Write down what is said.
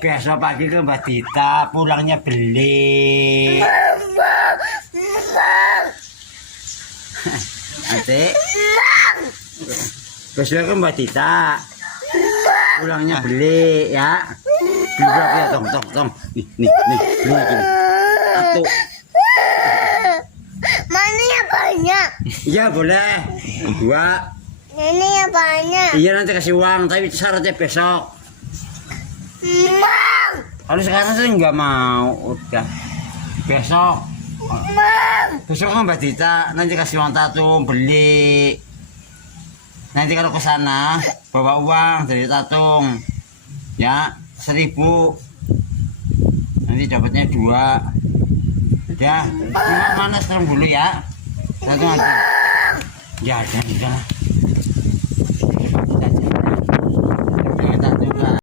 Besok pagi ke Mbak Dita, pulangnya beli. Nanti besok ke Mbak Dita, pulangnya beli ya. Beli berapa ya, tong. Nih, beli ini. Satu. Mana yang banyak? Iya boleh. Dua. Ini yang banyak. Iya nanti kasih uang, tapi syaratnya besok. Mang. Kalau sekarang sih nggak mau, udah. Besok. Besok kan Mbak Dita, nanti kasih uang Tatung, beli. Nanti kalau ke sana bawa uang dari Tatung. Ya, 1.000. Nanti dapatnya 2. Ya, mana sekarang dulu ya. Satu aja. Ya, udah.